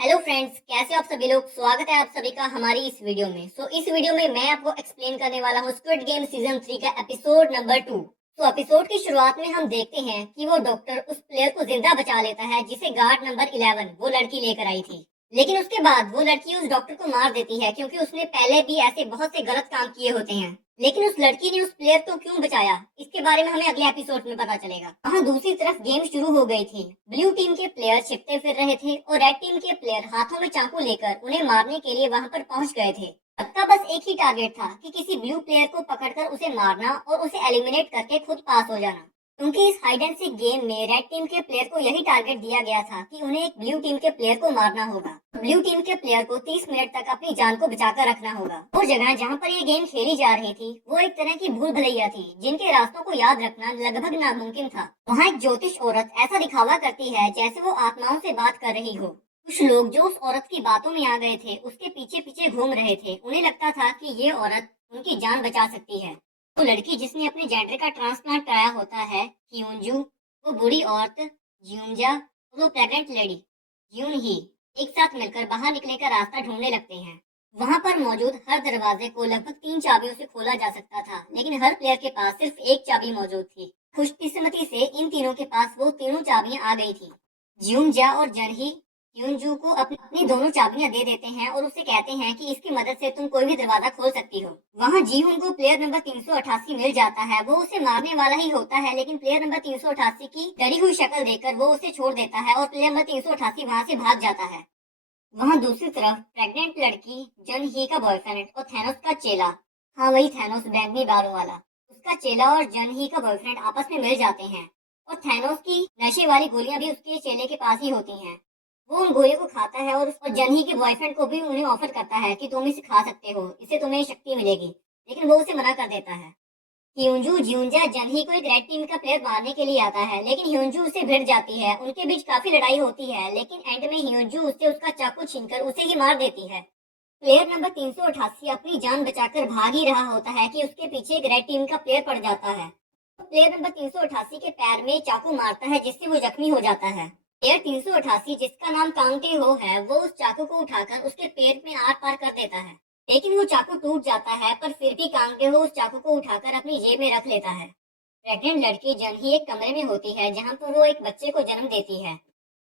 Hello friends, कैसे हो आप सभी लोग। स्वागत है आप सभी का हमारी इस वीडियो में। इस वीडियो में मैं आपको एक्सप्लेन करने वाला हूँ स्क्विड गेम सीजन 3 का एपिसोड नंबर 2। एपिसोड की शुरुआत में हम देखते हैं कि वो डॉक्टर उस प्लेयर को जिंदा बचा लेता है जिसे गार्ड नंबर 11 वो लड़की लेकर आई थी। लेकिन उसके बाद वो लड़की उस डॉक्टर को मार देती है क्योंकि उसने पहले भी ऐसे बहुत से गलत काम किए होते हैं। लेकिन उस लड़की ने उस प्लेयर को क्यों बचाया, इसके बारे में हमें अगले एपिसोड में पता चलेगा। वहाँ दूसरी तरफ गेम शुरू हो गई थी। ब्लू टीम के प्लेयर छिपते फिर रहे थे और रेड टीम के प्लेयर हाथों में चाकू लेकर उन्हें मारने के लिए वहाँ पर पहुँच गए थे। सबका बस एक ही टारगेट था कि किसी ब्लू प्लेयर को पकड़कर उसे मारना और उसे एलिमिनेट करके खुद पास हो जाना। क्योंकि इस हाइड एंड सीक गेम में रेड टीम के प्लेयर को यही टारगेट दिया गया था कि उन्हें एक ब्लू टीम के प्लेयर को मारना होगा। ब्लू टीम के प्लेयर को 30 मिनट तक अपनी जान को बचाकर रखना होगा। वो जगह जहाँ पर ये गेम खेली जा रही थी वो एक तरह की भूल भुलैया थी जिनके रास्तों को याद रखना लगभग नामुमकिन था। वहाँ एक ज्योतिष औरत ऐसा दिखावा करती है जैसे वो आत्माओं से बात कर रही हो। कुछ लोग जो उस औरत की बातों में आ गए थे उसके पीछे पीछे घूम रहे थे। उन्हें लगता था कि ये औरत उनकी जान बचा सकती है। वो लड़की जिसने अपने जेंडर का ट्रांसप्लांट कराया होता है, क्योंजू, वो बूढ़ी औरत ज्यूंजा, वो प्रेग्नेंट लेडी ज्यून ही एक साथ मिलकर बाहर निकलने का रास्ता ढूंढने लगते हैं। वहां पर मौजूद हर दरवाजे को लगभग 3 चाबियों से खोला जा सकता था, लेकिन हर प्लेयर के पास सिर्फ एक चाबी मौजूद थी। खुशकिस्मती से इन तीनों के पास वो तीनों चाबियां आ गई थी। ज्यूंजा और जनही यूनजू को अपनी दोनों चाबियां दे देते हैं और उसे कहते हैं कि इसकी मदद से तुम कोई भी दरवाजा खोल सकती हो। वहाँ जीहुन को प्लेयर नंबर 388 मिल जाता है। वो उसे मारने वाला ही होता है, लेकिन प्लेयर नंबर 388 की डरी हुई शक्ल देखकर वो उसे छोड़ देता है और प्लेयर नंबर 388 वहाँ से भाग जाता है। वहाँ दूसरी तरफ प्रेग्नेंट लड़की जन ही का बॉयफ्रेंड और थैनोस का चेला, हाँ वही थैनोस बैंगनी बालों वाला, उसका चेला और जन ही का बॉयफ्रेंड आपस में मिल जाते हैं। और थैनोस की नशे वाली गोलियां भी उसके चेले के पास ही होती हैं। वो उन गोलियों को खाता है और जनही के बॉयफ्रेंड को भी उन्हें ऑफर करता है कि तुम इसे खा सकते हो, इससे तुम्हें शक्ति मिलेगी। लेकिन वो उसे मना कर देता है। ह्यूंजू ज्यूंजा जनही को एक रेड टीम का प्लेयर मारने के लिए आता है, लेकिन ह्यूंजू उससे भिड़ जाती है। उनके बीच काफी लड़ाई होती है, लेकिन एंड में ह्यूंजू उससे उसका चाकू छीनकर उसे ही मार देती है। प्लेयर नंबर 388 अपनी जान बचाकर भाग ही रहा होता है कि उसके पीछे एक रेड टीम का प्लेयर पड़ जाता है। प्लेयर नंबर 388 के पैर में चाकू मारता है जिससे वो जख्मी हो जाता है। प्लेयर 388 जिसका नाम कांगटे हो है, वो उस चाकू को उठाकर उसके पेट में आर पार कर देता है। लेकिन वो चाकू टूट जाता है, पर फिर भी कांगटे हो उस चाकू को उठाकर अपनी जेब में रख लेता है। प्रेग्नेंट लड़की जनही एक कमरे में होती है जहाँ पर वो एक बच्चे को जन्म देती है।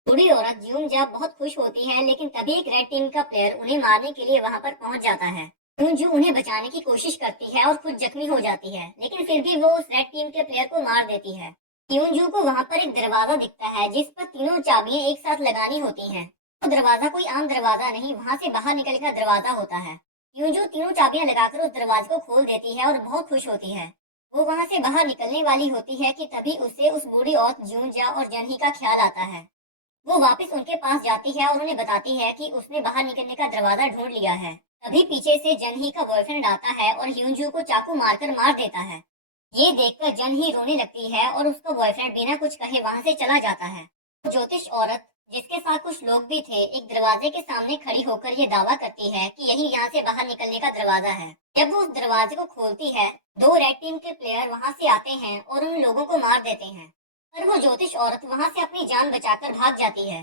बूढ़ी औरत ज्यूंजा बहुत खुश होती है, लेकिन तभी एक रेड टीम का प्लेयर उन्हें मारने के लिए वहाँ पर पहुँच जाता है। ज्यूंजू उन्हें बचाने की कोशिश करती है और खुद जख्मी हो जाती है, लेकिन फिर भी वो उस रेड टीम के प्लेयर को मार देती है। क्यूंजू को वहाँ पर एक दरवाजा दिखता है जिस पर तीनों चाबियां एक साथ लगानी होती हैं। वो दरवाजा कोई आम दरवाजा नहीं, वहाँ से बाहर निकलने का दरवाजा होता है। क्यूंजू तीनों चाबियां लगाकर उस दरवाजे को खोल देती है और बहुत खुश होती है। वो वहाँ से बाहर निकलने वाली होती है कि तभी उसे उस बूढ़ी औरत जूंजा और जनही का ख्याल आता है। वो वापस उनके पास जाती है और उन्हें बताती है कि उसने बाहर निकलने का दरवाजा ढूंढ लिया है। तभी पीछे से जनही का बॉयफ्रेंड आता है और ह्यूंजू को चाकू मारकर मार देता है। ये देखकर जनही रोने लगती है और उसका बॉयफ्रेंड बिना कुछ कहे वहां से चला जाता है। तो ज्योतिष औरत जिसके साथ कुछ लोग भी थे एक दरवाजे के सामने खड़ी होकर ये दावा करती है कि यही यहाँ से बाहर निकलने का दरवाजा है। जब वो उस दरवाजे को खोलती है, दो रेड टीम के प्लेयर वहां से आते हैं और उन लोगों को मार देते हैं। पर वो ज्योतिष औरत वहां से अपनी जान बचाकर भाग जाती है।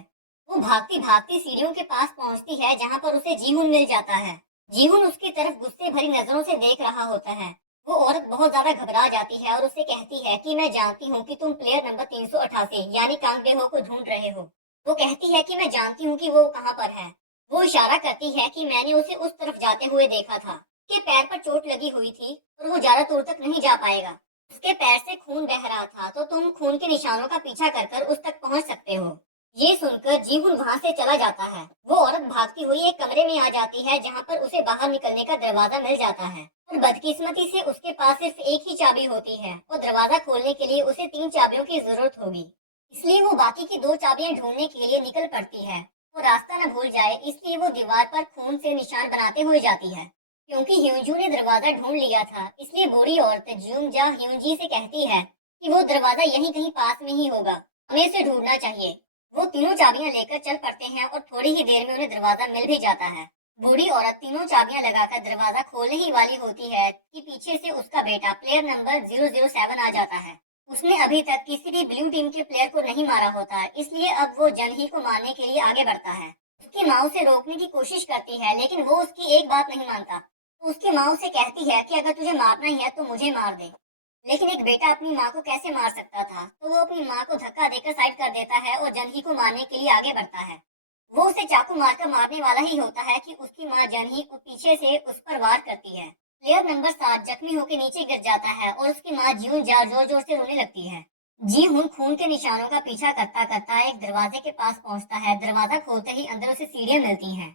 वो भागती भागती सीढ़ियों के पास पहुंचती है जहां पर उसे जीहुन मिल जाता है। जीहुन उसकी तरफ गुस्से भरी नजरों से देख रहा होता है। वो औरत बहुत ज्यादा घबरा जाती है और उसे कहती है कि मैं जानती हूँ कि तुम प्लेयर नंबर 388 यानी कांगडेहो को ढूंढ रहे हो। वो कहती है कि मैं जानती हूँ कि वो कहाँ पर है। वो इशारा करती है कि मैंने उसे उस तरफ जाते हुए देखा था। उसके पैर पर चोट लगी हुई थी और वो ज्यादा दूर तक नहीं जा पाएगा। उसके पैर से खून बह रहा था, तो तुम खून के निशानों का पीछा कर उस तक पहुंच सकते हो। ये सुनकर जीहुन वहां से चला जाता है। वो औरत भागती हुई एक कमरे में आ जाती है जहां पर उसे बाहर निकलने का दरवाजा मिल जाता है। और बदकिस्मती से उसके पास सिर्फ एक ही चाबी होती है और दरवाजा खोलने के लिए उसे 3 चाबियों की जरूरत होगी। इसलिए वो बाकी की 2 चाबियां ढूंढने के लिए निकल पड़ती है। वो रास्ता न भूल जाए इसलिए वो दीवार पर खून से निशान बनाते हुए जाती है। क्योंकि ह्यूंजू ने दरवाजा ढूंढ लिया था, इसलिए बूढ़ी औरत जूंजा ह्यूंजी से कहती है कि वो दरवाजा यहीं कहीं पास में ही होगा, हमें इसे ढूंढना चाहिए। वो तीनों चाबियां लेकर चल पड़ते हैं और थोड़ी ही देर में उन्हें दरवाजा मिल भी जाता है। बूढ़ी औरत तीनों चाबियां लगाकर दरवाजा खोलने ही वाली होती है कि पीछे से उसका बेटा प्लेयर नंबर 007 आ जाता है। उसने अभी तक किसी भी ब्लू टीम के प्लेयर को नहीं मारा होता, इसलिए अब वो जनही को मारने के लिए आगे बढ़ता है। उसकी माँ उसे रोकने की कोशिक करती है, लेकिन वो उसकी एक बात नहीं मानता। तो उसकी माँ उसे कहती है कि अगर तुझे मारना ही है तो मुझे मार दे। लेकिन एक बेटा अपनी माँ को कैसे मार सकता था, तो वो अपनी माँ को धक्का देकर साइड कर देता है और जनही को मारने के लिए आगे बढ़ता है। वो उसे चाकू मारकर मारने वाला ही होता है कि उसकी माँ जनही को पीछे से उस पर वार करती है। प्लेयर नंबर 7 जख्मी होकर नीचे गिर जाता है और उसकी माँ जीवन जार जोर जोर से रोने लगती है। जी हुन खून के निशानों का पीछा करता करता एक दरवाजे के पास पहुंचता है। दरवाजा खोलते ही अंदर उसे सीढ़ियां मिलती हैं,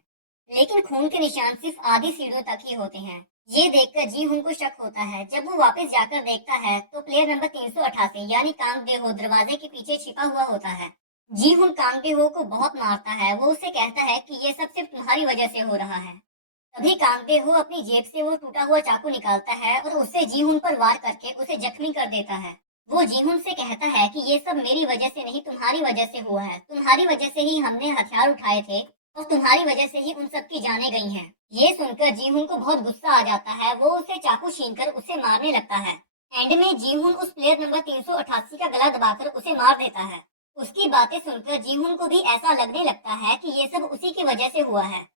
लेकिन खून के निशान सिर्फ आधी सीढ़ियों तक ही होते हैं। ये देखकर जी हुन को शक होता है। जब वो वापस जाकर देखता है तो प्लेयर नंबर 388 यानी कांग देहो दरवाजे के पीछे छिपा हुआ होता है। जी हुन कांग देहो को बहुत मारता है। वो उसे कहता है कि ये सब सिर्फ तुम्हारी वजह से हो रहा है। तभी कांग देहो अपनी जेब से वो टूटा हुआ चाकू निकालता है और उससे जी हुन पर वार करके उसे जख्मी कर देता है। वो जी हुन से कहता है कि ये सब मेरी वजह से नहीं, तुम्हारी वजह से हुआ है। तुम्हारी वजह से ही हमने हथियार उठाए थे और तुम्हारी वजह से ही उन सब की जानें गई हैं। ये सुनकर जीहुन को बहुत गुस्सा आ जाता है। वो उसे चाकू छीनकर उसे मारने लगता है। एंड में जीहुन उस प्लेयर नंबर 388 का गला दबाकर उसे मार देता है। उसकी बातें सुनकर जीहुन को भी ऐसा लगने लगता है कि ये सब उसी की वजह से हुआ है।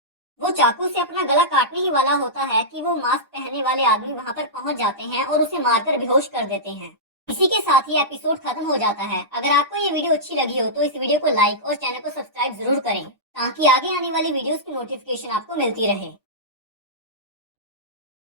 वो चाकू से अपना गला काटने ही वाला होता है कि वो मास्क पहनने वाले आदमी वहां पर पहुंच जाते हैं और उसे मारकर बेहोश कर देते हैं। इसी के साथ ही एपिसोड खत्म हो जाता है। अगर आपको ये वीडियो अच्छी लगी हो तो इस वीडियो को लाइक और चैनल को सब्सक्राइब जरूर करें, ताकि आगे आने वाली वीडियोस की नोटिफिकेशन आपको मिलती रहे।